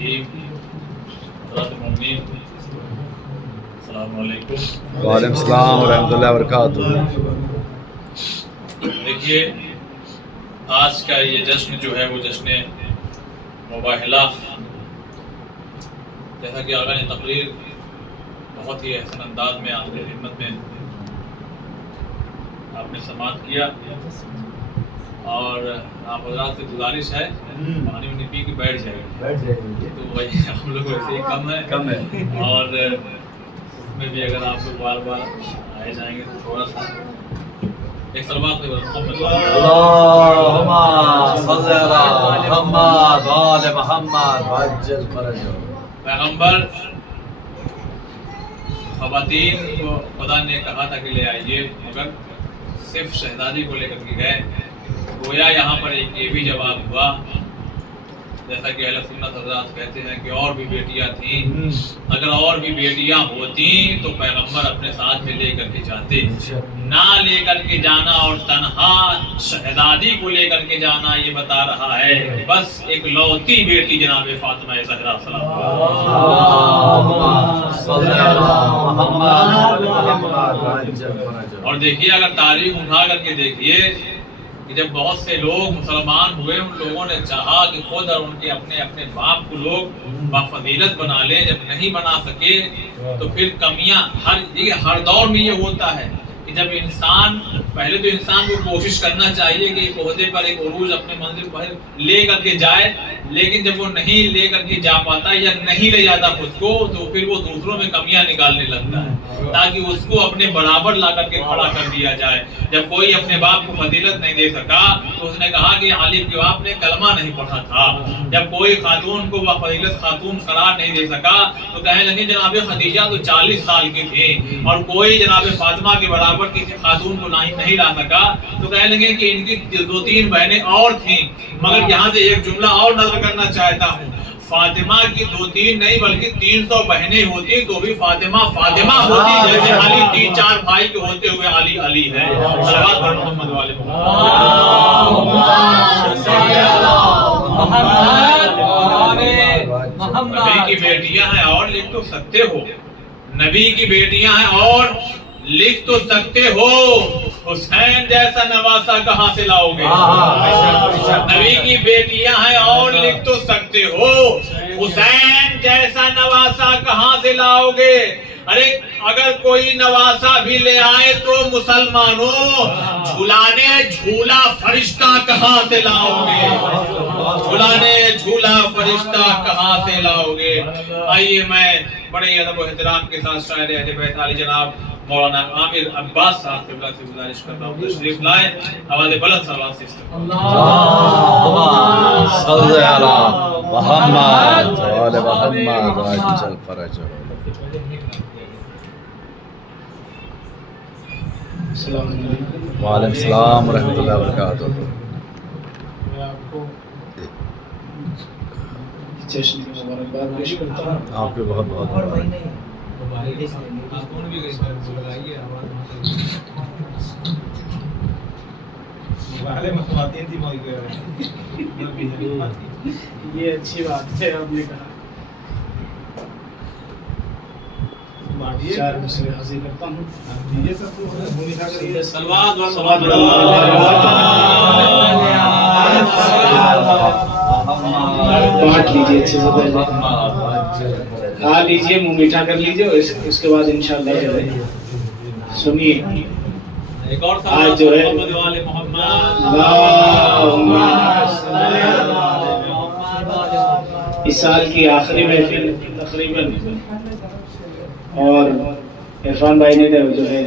الرحیم حضرات مومنین السلام علیکم۔ وعلیکم السلام ورحمۃ اللہ وبرکاتہ۔ دیکھیے آج کا یہ جشن جو ہے وہ جشن مباہلہ، جیسا کہ آقا نے تقریر بہت ہی احسن انداز میں آپ کی خدمت میں آپ نے سماعت کیا، اور آپ حضرات سے گزارش ہے پانی وانی پی کے بیٹھ جائے تو وہی ہم لوگ ویسے ہی کم ہے اور اس میں بھی اگر آپ لوگ بار بار آئے جائیں گے تو تھوڑا سا ایک سلوات میں اللہم صلی علی محمد وآل محمد وعجل فرجہ۔ پیغمبر خواتین کو خدا نے کہا تھا کہ لے آئیے، مگر صرف شہزادی کو لے کر کے گئے۔ گویا یہاں پر ایک یہ بھی جواب ہوا، جیسا کہ اہل سنت حضرات کہتے ہیں کہ اور بھی بیٹیاں تھیں، اگر اور بھی بیٹیاں ہوتی تو پیغمبر اپنے ساتھ میں لے کر کے جاتے، نہ لے کر کے جانا اور تنہا شہزادی کو لے کر کے جانا یہ بتا رہا ہے کہ بس ایک لوتی بیٹی جناب فاطمہ زہرا سلام اللہ۔ اور دیکھیے اگر تاریخ اٹھا کر کے دیکھیے کہ جب بہت سے لوگ مسلمان ہوئے، ان لوگوں نے چاہا کہ خود اور ان کے اپنے اپنے باپ کو لوگ بفضیلت بنا لیں، جب نہیں بنا سکے تو پھر کمیاں ہر دور میں یہ ہوتا ہے کہ جب انسان پہلے تو انسان کو کوشش کرنا چاہیے کہ ایک عہدے پر ایک عروج اپنے منزل پر لے کر کے جائے، لیکن جب وہ نہیں لے کر کے جا پاتا یا نہیں لے جاتا خود کو تو پھر وہ دوسروں میں کمیاں نکالنے لگتا ہے تاکہ اس کو اپنے برابر لا کر کے کھڑا کر دیا جائے۔ جب کوئی اپنے باپ کو فضیلت نہیں دے سکا تو اس نے کہا کہ علی کے باپ نے کلمہ نہیں پڑھا تھا۔ جب کوئی خاتون کو وہ فضیلت خاتون قرار نہیں دے سکا تو کہنے لگے جناب خدیجہ تو 40 سال کی تھی، اور کوئی جناب فاطمہ کے برابر کسی خاتون کو نہیں لا سکا تو کہنے لگے کہ ان کی 2-3 بہنیں اور تھیں۔ مگر یہاں سے ایک جملہ اور نظر کرنا چاہتا ہوں، فاطمہ کی 2-3 نہیں بلکہ 300 بہنیں ہوتی تو بھی فاطمہ فاطمہ ہوتی، جیسے علی 3-4 بھائی کے ہوتے ہوئے علی علی ہے۔ صلوات پر محمد والے محمد۔ نبی کی بیٹیاں ہیں اور لکھ تو سکتے ہو، نبی کی بیٹیاں ہیں اور لکھ تو سکتے ہو، حسین جیسا نواسا کہاں سے لاؤ گے؟ نبی کی بیٹیاں ہیں اور لکھ تو سکتے ہو، حسین جیسا نواسا کہاں سے لاؤ گے؟ ارے اگر کوئی نواسا بھی لے آئے تو مسلمانوں جھولانے جھولا فرشتہ کہاں سے لاؤ گے؟ جھولانے جھولا فرشتہ کہاں سے لاؤ گے؟ آئیے میں بڑے ادب و احترام کے ساتھ شاعر اہل بیت علی جناب مولانا عامر عباس صاحب قبلہ سے گزارش کرتا ہوں تشریف لائے، آواز بلند صلوات سے اللہم صلی علی محمد وآل محمد وعجل فرجہ۔ وعلیکم السلام ورحمۃ اللہ وبرکاتہ۔ میں آپ کو جشن کی مبارکباد پیش کرتا ہوں۔ آپ کے بہت بہت مبارک۔ یہ اچھی بات ہے آپ نے کہا۔ چار مصرے حاضر کرتا ہوں۔ صلوات بانٹ لیجیے اچھے سے، کھا لیجیے، منہ میٹھا کر لیجیے، اور اس کے بعد انشاءاللہ جو ہے سنیے ایک اور آج جو ہے محمد والے محمد اللہم صلی علی اس سال کی آخری محفل تقریباً، اور عرفان بھائی نے جو ہے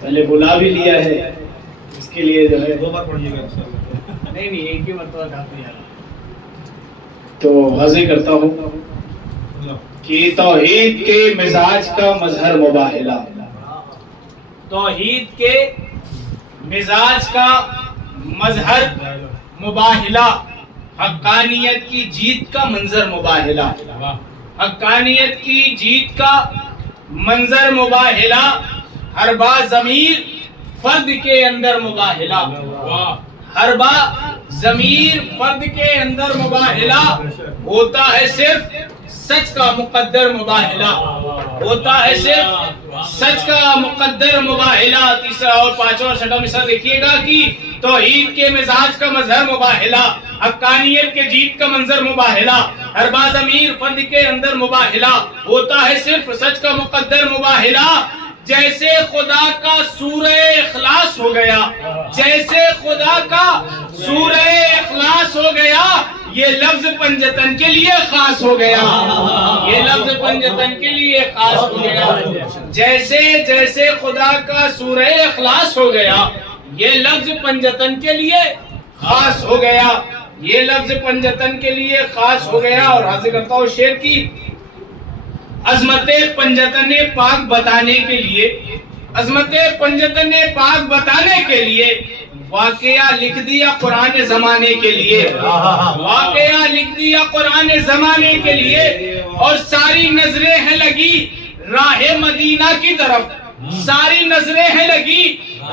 پہلے بلا بھی لیا ہے، اس کے لیے جو ہے 2 بار پڑھیے گا نہیں ایک ہی مرتبہ کافی ہے۔ تو حاضر کرتا ہوں کہ توحید کے مزاج کا مظہر مباہلہ، توحید کے مزاج کا مظہر مباہلہ، حقانیت کی جیت کا منظر مباہلہ، حقانیت کی جیت کا منظر مباہلہ، ہر با ضمیر فرد کے اندر مباہلہ، ہر با ضمیر فرد کے اندر مباہلہ ہوتا ہے صرف سچ کا مقدر مباہلہ ہوتا ہے صرف سچ کا مقدر مباہلہ. تیسرا اور پانچواں اور چھٹا مثال دیکھیے گا کہ توحید کے مزاج کا مظہر مباہلہ، حقانیت کے جیت کا منظر مباہلہ، اربا ضمیر فرد کے اندر مباہلہ ہوتا ہے صرف سچ کا مقدر مباہلہ. جیسے خدا کا سورہ اخلاص ہو گیا، جیسے خدا کا سورہ اخلاص ہو گیا، یہ لفظ پنجتن کے لیے خاص ہو گیا، یہ لفظ پنجتن کے لیے خاص ہو گیا. جیسے جیسے خدا کا سورہ اخلاص ہو گیا، یہ لفظ پنجتن کے لیے خاص ہو گیا، یہ لفظ پنجتن کے لیے خاص ہو گیا. اور حاضر کرتا ہوں شعر کی عظمت پنجتن پاک بتانے کے لیے، عظمت پنجتن پاک بتانے کے لیے واقعہ لکھ دیا قرآن زمانے کے لیے، واقعہ لکھ دیا قرآن زمانے کے لیے. اور ساری نظریں ہیں لگی راہ مدینہ کی طرف، ساری نظریں ہیں لگی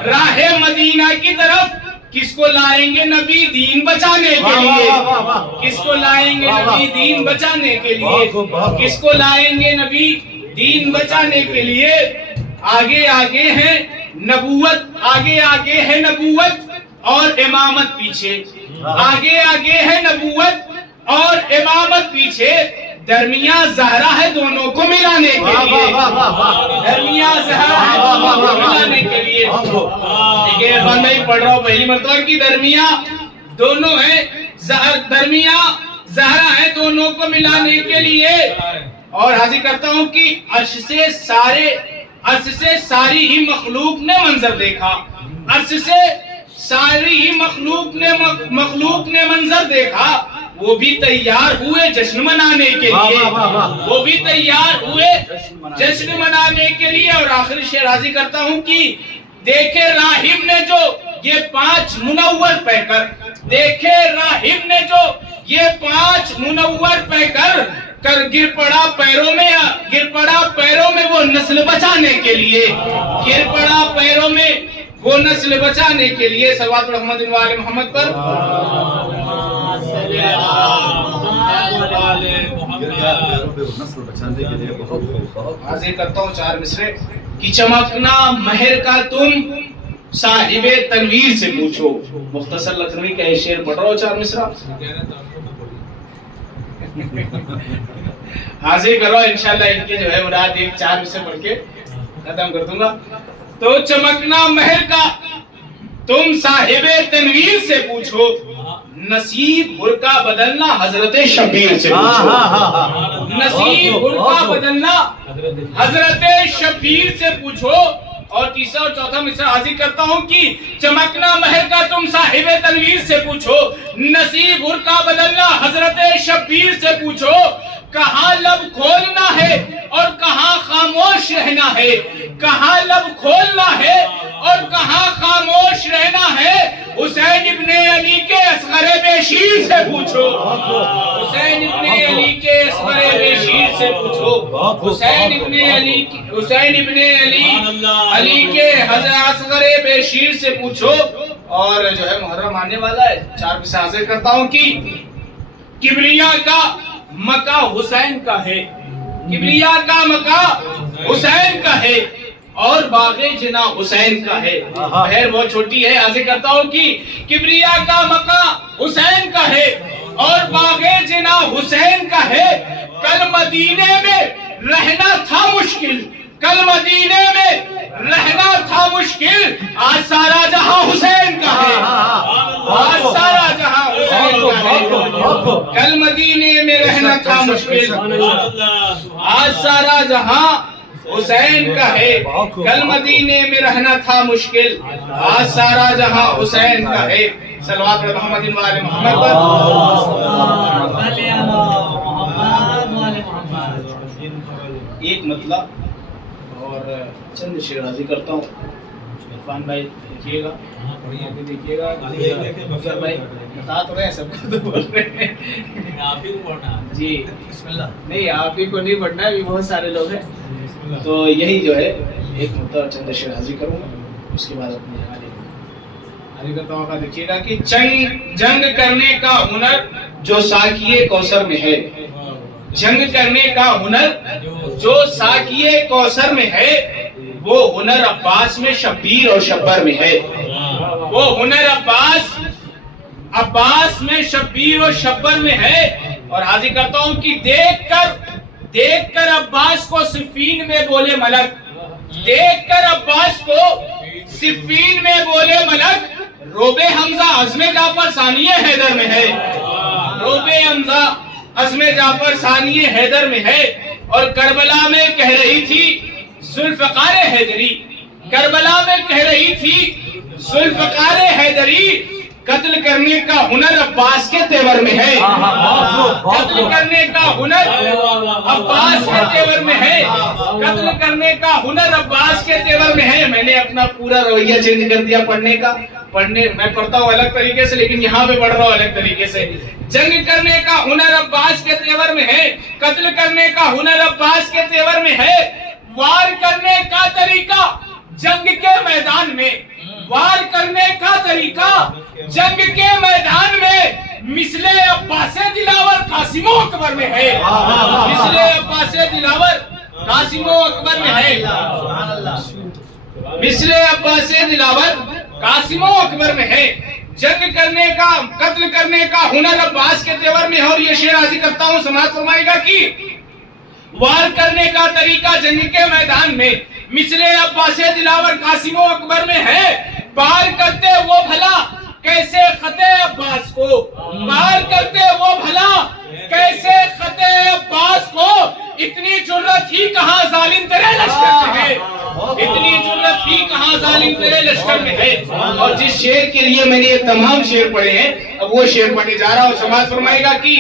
راہ مدینہ کی طرف. کس کو لائیں گے نبی دین بچانے کے لیے، کس کو لائیں گے نبی دین بچانے کے لیے، کس کو لائیں گے نبی دین بچانے کے لیے. آگے آگے ہے نبوت، آگے آگے ہے نبوت اور امامت پیچھے، آگے آگے ہے نبوت اور امامت پیچھے. درمیان زہرا ہے دونوں کو ملانے کے لیے، درمیان زہرا ہے دونوں کو ملانے کے لیے. دیکھیں عرفان بھائی پڑھ رہا ہوں پہلی مرتبہ کی درمیان دونوں ہیں، درمیان زہرا ہے دونوں کو ملانے کے لیے. اور حاضر کرتا ہوں کہ عرش سے ساری ہی مخلوق نے منظر دیکھا، عرش سے ساری ہی مخلوق نے منظر دیکھا. وہ بھی تیار ہوئے جشن منانے کے لیے، وہ بھی تیار ہوئے جشن منانے کے لیے. اور آخری شعر حاضر کرتا ہوں کہ دیکھے راہب نے جو یہ 5 منور پہ کر، دیکھے راہب نے جو یہ 5 منور پہ کر گر پڑا پیروں میں وہ نسل بچانے کے لیے، گر پڑا پیروں میں وہ نسل بچانے کے لیے. صلوات محمد و آل محمد پر. حاضر کرتا ہوں 4 مصرے کہ چمکنا مہر کا تم صاحب تنویر سے پوچھو. مختصر لکھنوی کا یہ شعر پڑھ رہا ہوں 4 مصرا. حاضر کرو انشاءاللہ ان کی جو ہے مراد ایک 4 مصرے پڑھ کے ختم کر دوں گا. تو چمکنا مہر کا تم صاحب تنویر سے پوچھو، نصیب برقع بدلنا حضرت شبیر سے پوچھو، نصیب برقع بدلنا حضرت شبیر سے پوچھو. اور تیسرا اور چوتھا مصرع حاضر کرتا ہوں کہ چمکنا مہر کا تم صاحب تنویر سے پوچھو، نصیب برقع بدلنا حضرت شبیر سے پوچھو. کہاں لب کھولنا ہے اور کہاں خاموش رہنا ہے، کہاں لب کھولنا ہے اور کہاں خاموش رہنا ہے. حسین ابن علی کے اصغر بے شیر سے پوچھو، حسین ابن علی کے اصغر بے شیر سے پوچھو، حسین ابن علی کے اصغر بے شیر سے پوچھو. اور جو ہے محرم آنے والا ہے، 4 مصرع حاضر کرتا ہوں کہ کبریا کا مکہ حسین کا ہے، کبریا کا مکہ حسین کا ہے اور باغ جنا حسین کا ہے. بہر بہت چھوٹی ہے، حاضر کرتا ہوں کہ کبریا کا مکہ حسین کا ہے اور باغ جنا حسین کا ہے. کل مدینے میں رہنا تھا مشکل، کل مدینے میں رہنا تھا مشکل، آج سارا جہاں حسین کا ہے، آج سارا جہاں حسین کا ہے. کل مدینے میں رہنا تھا مشکل، آج سارا جہاں حسین کا ہے. کل مدینے میں رہنا تھا مشکل، آج سارا جہاں حسین کا ہے. صلوات محمد و آل محمد پر. ایک مطلب اور چند شعر حاضر کرتا ہوں. عرفان بھائی دیکھیے گا، دیکھیے گا بھائی بتا تو رہے ہیں، سب کو تو بول رہے ہیں. آپ ہی کو پڑھنا جی، بسم اللہ. نہیں آپ ہی کو نہیں پڑھنا ہے، بہت سارے لوگ ہیں. تو یہی جو ہے ایک مطلب چند شعر حاضر کروں گا، اس کے بعد اپنی دیکھیے گا کہ جنگ کرنے کا ہنر جو ساقیے کوثر میں ہے، جنگ کرنے کا ہنر جو ساقیے کوثر میں ہے، وہ ہنر عباس میں شبیر اور شبر میں ہے، وہ ہنر عباس میں شبیر اور شبر میں ہے۔ اور حاضر کرتا ہوں کہ دیکھ کر عباس کو صفین میں بولے ملک، دیکھ کر عباس کو صفین میں بولے ملک، روب حمزہ عزم جعفر ثانی حیدر میں ہے، روب حمزہ عزم جعفر ثانی حیدر میں ہے۔ اور کربلا میں کہہ رہی تھی ذوالفقار حیدری، کربلا میں کہہ رہی تھی ذوالفقار حیدری، قتل کرنے کا ہنر عباس کے تیور میں ہے، قتل کرنے کا ہنر عباس کے تیور میں ہے، قتل کرنے کا ہنر عباس کے تیور میں ہے۔ میں نے اپنا پورا رویہ چینج کر دیا پڑھنے کا، میں پڑھتا ہوں الگ طریقے سے لیکن یہاں پہ پڑھ رہا ہوں الگ طریقے سے۔ جنگ کرنے کا ہنر عباس کے تیور میں ہے، قتل کرنے کا ہنر عباس کے تیور میں ہے، وار کرنے کا طریقہ جنگ کے میدان میں، وار کرنے کا طریقہ جنگ کے میدان میں مثل عباس دلاور قاسم و اکبر میں ہے، مثل عباس دلاور قاسم و اکبر میں ہے، مثل عباس دلاور قاسم و اکبر میں ہے۔ جنگ کرنے کا قتل کرنے کا ہنر عباس کے تیور میں ہے۔ اور یہ شعر عرض کرتا ہوں، سماعت فرمائے گا کہ وار کرنے کا طریقہ جنگ کے میدان میں مثل عباس دلاور قاسم و اکبر میں ہے، پار کرتے وہ بھلا کیسے خط عباس کو، پار کرتے وہ بھلا کیسے خط عباس کو، اتنی جرت ہی کہاں ظالم تیرے لشکر میں ہے، اتنی جرت ہی کہاں ظالم تیرے لشکر میں ہے۔ اور جس شعر کے لیے میں نے یہ تمام شعر پڑھے ہیں، اب وہ شعر پڑھنے جا رہا ہوں، سماعت فرمائے گا کہ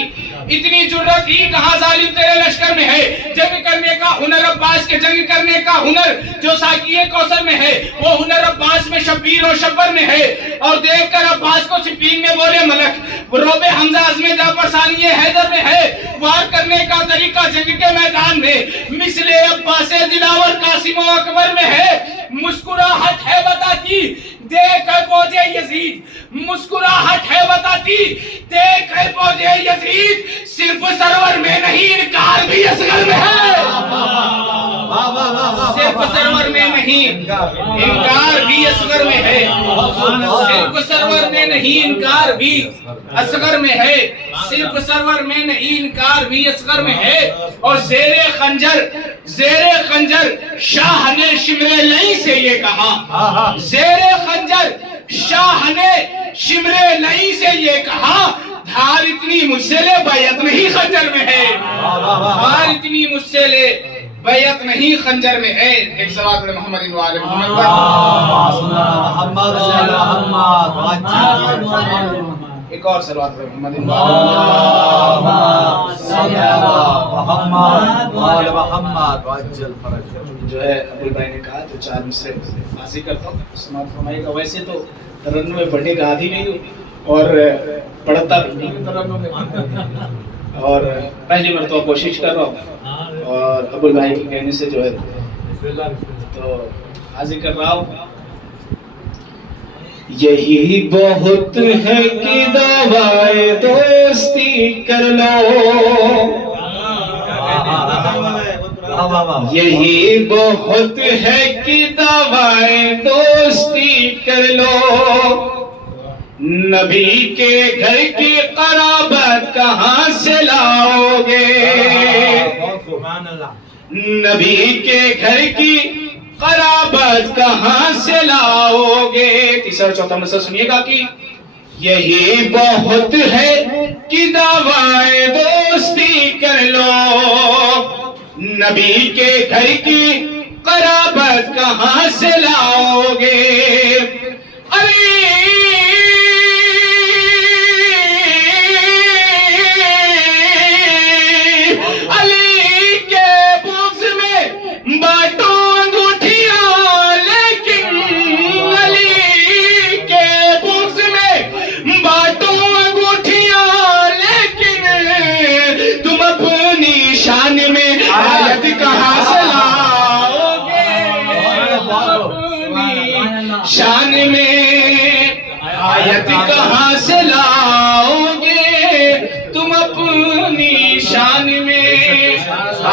اتنی جرت ہی کہاں ظالم تیرے لشکر میں ہے، جنگ کرنے کا ہنر عباس کے، جنگ کرنے کا ہنر جو ساقیے کوثر میں ہے، وہ ہنر عباس میں شبیر اور شبر میں ہے۔ اور دیکھ کر عباس کو صفین میں بولے ملک، روب حمزہ عزم جعفر ثانی حیدر میں ہے، وار کرنے کا طریقہ جنگ کے میدان میں مثل عباس دلاور قاسم و اکبر میں ہے، مسکراہٹ ہے بتاتی دیکھ ہے فوج یزید، مسکراہٹ ہے بتاتی دیکھ ہے فوج یزید، صرف سرور میں نہیں انکار بھی اصغر میں ہے، صرف سرور میں نہیں انکار بھی اصغر میں ہے، صرف سرور میں نہیں انکار بھی اصغر میں ہے، صرف سرور میں نہیں انکار بھی اصغر میں ہے۔ اور زیر خنجر شاہ نے شمر لئی سے یہ کہا، زیر خنجر شاہ نے شمر لئی سے یہ کہا، دھار اتنی مجھ سے لے بیعت نہیں خنجر میں ہے، دھار اتنی مجھ سے لے بیعت نہیں خنجر میں ہے۔ ایک صلوات علی محمد و آل محمد، ایک اور صلوات علی محمد و آل محمد۔ جو ہے ابو بھائی نے کہا تو چار مصرے حاصل کرتا ہوں، سماعت فرمائے گا۔ ویسے تو ترنم میں پڑھنے کا عادی نہیں ہوں اور پڑھتا بھی نہیں ہوں ترنم میں، اور پہلی مرتبہ کوشش کر رہا ہوں اور ابو بھائی کے کہنے سے جو ہے تو حاضر کر رہا ہوں۔ یہی بہت ہے کہ دعوائے دوستی کر لو، یہی بہت ہے کہ دعوائے دوستی کر لو، نبی کے گھر کی قرابت کہاں سے لاؤ گے، نبی کے گھر کی قرابت کہاں سے لاؤ گے۔ تیسرا اور چوتھا مسئلہ سنیے گا کہ یہی بہت ہے کہ دعوائے دوستی کر لو، نبی کے گھر کی قرابت کہاں سے لاؤ گے، علی کے بغض میں بانٹو انگوٹھیاں، لیکن علی کے بغض میں بانٹو انگوٹھیاں، لیکن تم اپنی شان میں آیت کہاں سے لاؤ گے، اپنی آیت کہاں سے لاؤ گے تم اپنی شان میں،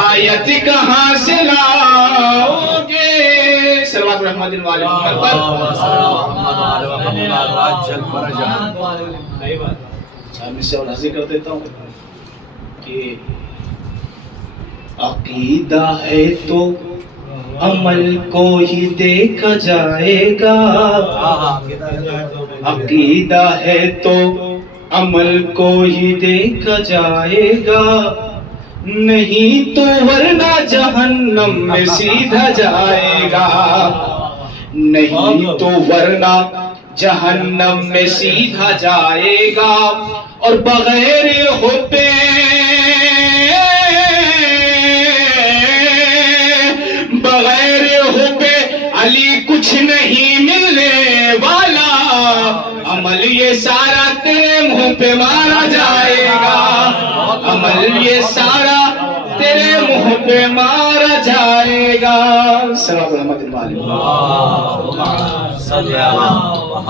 آیت کہاں سے لاؤ گے، صلوات رحمت والے محمد پر۔ میں سے اور حاضر کر دیتا ہوں کہ عقیدہ ہے تو عمل کو ہی دیکھا جائے گا، عقیدہ ہے تو عمل کو ہی دیکھا جائے گا، نہیں تو ورنہ جہنم میں سیدھا جائے گا، نہیں تو ورنہ جہنم میں سیدھا جائے گا، اور بغیر حب علی کچھ نہیں ملنے والا، عمل یہ سارا تیرے منہ پہ مارا جائے گا، عمل یہ سارا تیرے منہ پہ مارا جائے گا۔ صلی اللہ علیہ وسلم۔